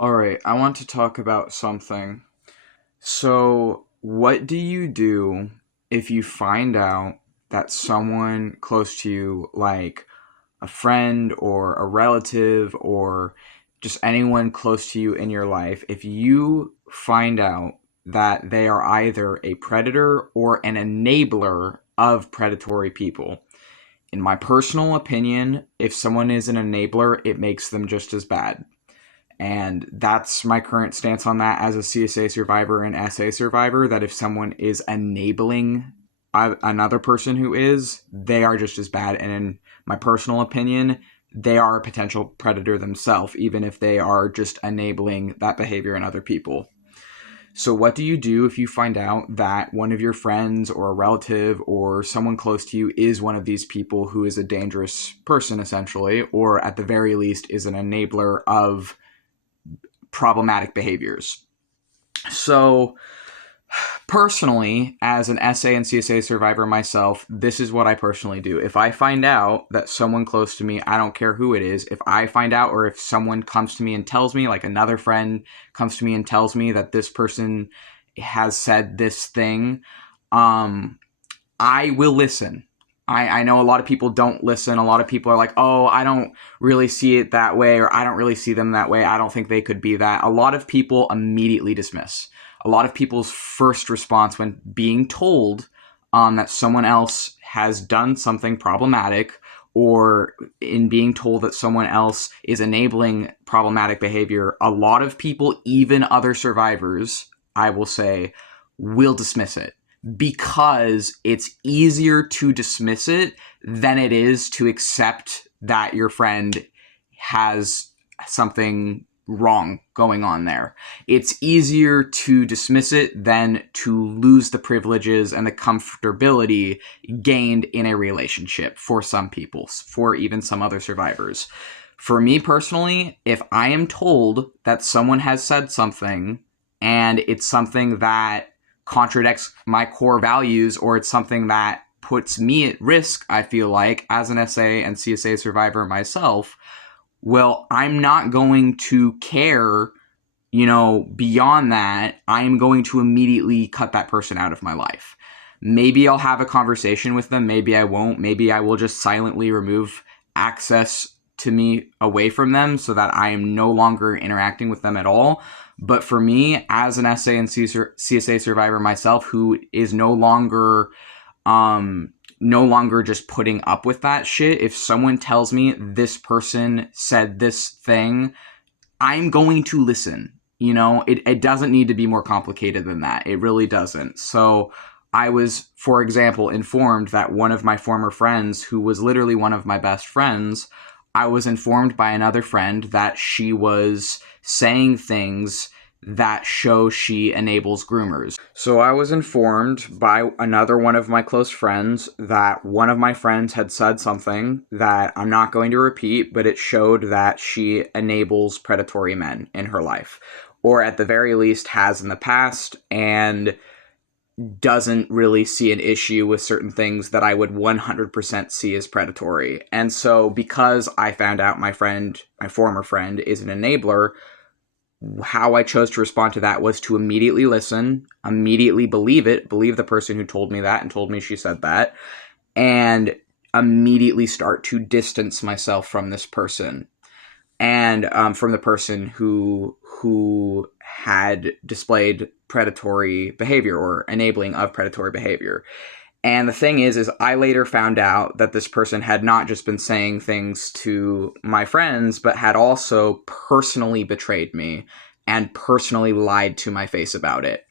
All right, I want to talk about something. So, what do you do if you find out that someone close to you, like a friend or a relative or just anyone close to you in your life, if you find out that they are either a predator or an enabler of predatory people? In my personal opinion, if someone is an enabler, it makes them just as bad. And that's my current stance on that as a CSA survivor and SA survivor, that if someone is enabling another person who is, they are just as bad. And in my personal opinion, they are a potential predator themselves, even if they are just enabling that behavior in other people. So, what do you do if you find out that one of your friends or a relative or someone close to you is one of these people who is a dangerous person, essentially, or at the very least is an enabler of problematic behaviors? So, personally, as an SA and CSA survivor myself, this is what I personally do. If I find out that someone close to me, I don't care who it is, if I find out or if someone comes to me and tells me, like another friend comes to me and tells me that this person has said this thing, I will listen. I know a lot of people don't listen. A lot of people are like, oh, I don't really see it that way, or I don't really see them that way. I don't think they could be that. A lot of people immediately dismiss. A lot of people's first response when being told that someone else has done something problematic, or in being told that someone else is enabling problematic behavior, a lot of people, even other survivors, I will say, will dismiss it because it's easier to dismiss it than it is to accept that your friend has something wrong going on there. It's easier to dismiss it than to lose the privileges and the comfortability gained in a relationship for some people, for even some other survivors. For me personally, if I am told that someone has said something and it's something that contradicts my core values, or it's something that puts me at risk, I feel like, as an SA and CSA survivor myself, well, I'm not going to care, beyond that. I'm going to immediately cut that person out of my life. Maybe I'll have a conversation with them. Maybe I won't. Maybe I will just silently remove access to me away from them so that I am no longer interacting with them at all. But for me, as an SA and CSA survivor myself, who is no longer just putting up with that shit, if someone tells me this person said this thing, I'm going to listen. It doesn't need to be more complicated than that. It really doesn't. So I was, for example, informed that one of my former friends, who was literally one of my best friends, I was informed by another friend that she was saying things that show she enables groomers. So I was informed by another one of my close friends that one of my friends had said something that I'm not going to repeat, but it showed that she enables predatory men in her life, or at the very least has in the past, and doesn't really see an issue with certain things that I would 100% see as predatory. And so because I found out my former friend, is an enabler, how I chose to respond to that was to immediately listen, immediately believe the person who told me that and told me she said that, and immediately start to distance myself from this person and from the person who had displayed predatory behavior or enabling of predatory behavior. And the thing is I later found out that this person had not just been saying things to my friends, but had also personally betrayed me and personally lied to my face about it.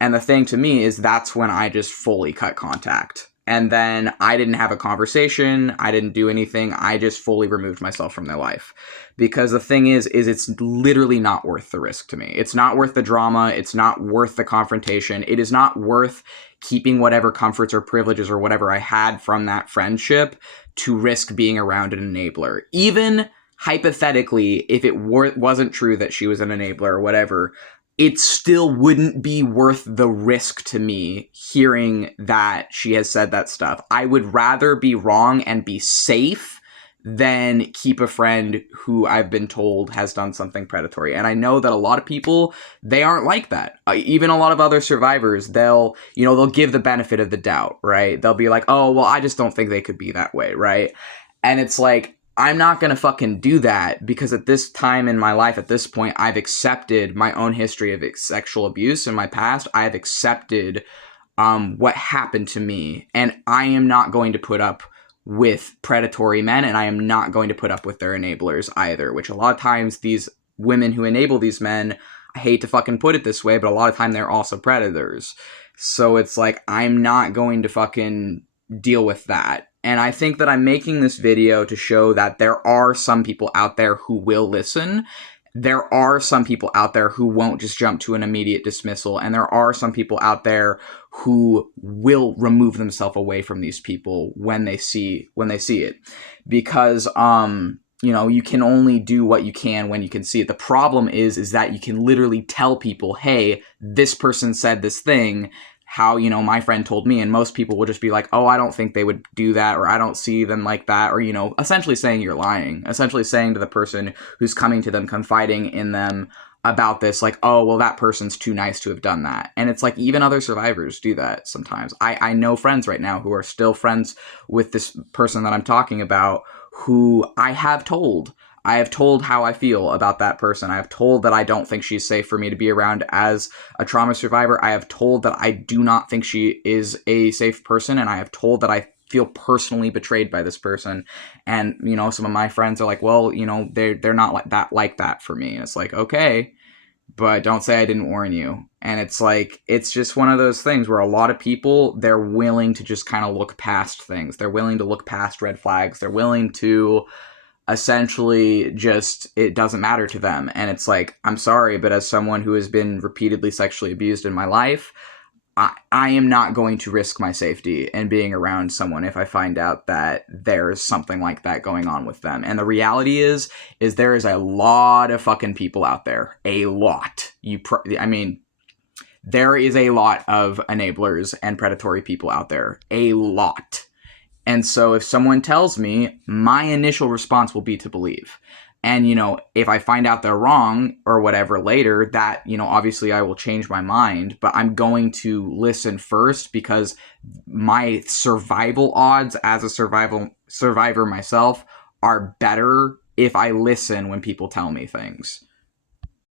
And the thing to me is that's when I just fully cut contact. And then I didn't have a conversation. I didn't do anything. I just fully removed myself from their life. Because the thing is it's literally not worth the risk to me. It's not worth the drama. It's not worth the confrontation. It is not worth keeping whatever comforts or privileges or whatever I had from that friendship to risk being around an enabler. Even hypothetically, if it wasn't true that she was an enabler or whatever, it still wouldn't be worth the risk to me hearing that she has said that stuff. I would rather be wrong and be safe than keep a friend who I've been told has done something predatory. And I know that a lot of people, they aren't like that. Even a lot of other survivors, they'll give the benefit of the doubt, right? They'll be like, oh, well, I just don't think they could be that way, right? And it's like, I'm not going to fucking do that, because at this time in my life, at this point, I've accepted my own history of sexual abuse in my past. I have accepted what happened to me, and I am not going to put up with predatory men, and I am not going to put up with their enablers either, which a lot of times these women who enable these men, I hate to fucking put it this way, but a lot of time they're also predators. So it's like, I'm not going to fucking deal with that. And I think that I'm making this video to show that there are some people out there who will listen. There are some people out there who won't just jump to an immediate dismissal, and there are some people out there who will remove themselves away from these people when they see it, because you can only do what you can when you can see it. The problem is that you can literally tell people, hey, this person said this thing, how, my friend told me, and most people will just be like, oh, I don't think they would do that, or I don't see them like that, or, essentially saying you're lying, essentially saying to the person who's coming to them, confiding in them about this, like, oh, well, that person's too nice to have done that. And it's like, even other survivors do that sometimes. I know friends right now who are still friends with this person that I'm talking about, who I have told how I feel about that person. I have told that I don't think she's safe for me to be around as a trauma survivor. I have told that I do not think she is a safe person, and I have told that I feel personally betrayed by this person. And, some of my friends are like, well, they're not like that for me. And it's like, okay, but don't say I didn't warn you. And it's like, it's just one of those things where a lot of people, they're willing to just kind of look past things. They're willing to look past red flags. They're willing to essentially just, it doesn't matter to them. And it's like, I'm sorry, but as someone who has been repeatedly sexually abused in my life, I am not going to risk my safety in being around someone if I find out that there's something like that going on with them. And the reality is there is a lot of fucking people out there. A lot. There is a lot of enablers and predatory people out there. A lot. And so if someone tells me, my initial response will be to believe. And, if I find out they're wrong or whatever later, that, obviously I will change my mind, but I'm going to listen first, because my survival odds as a survivor myself are better if I listen when people tell me things.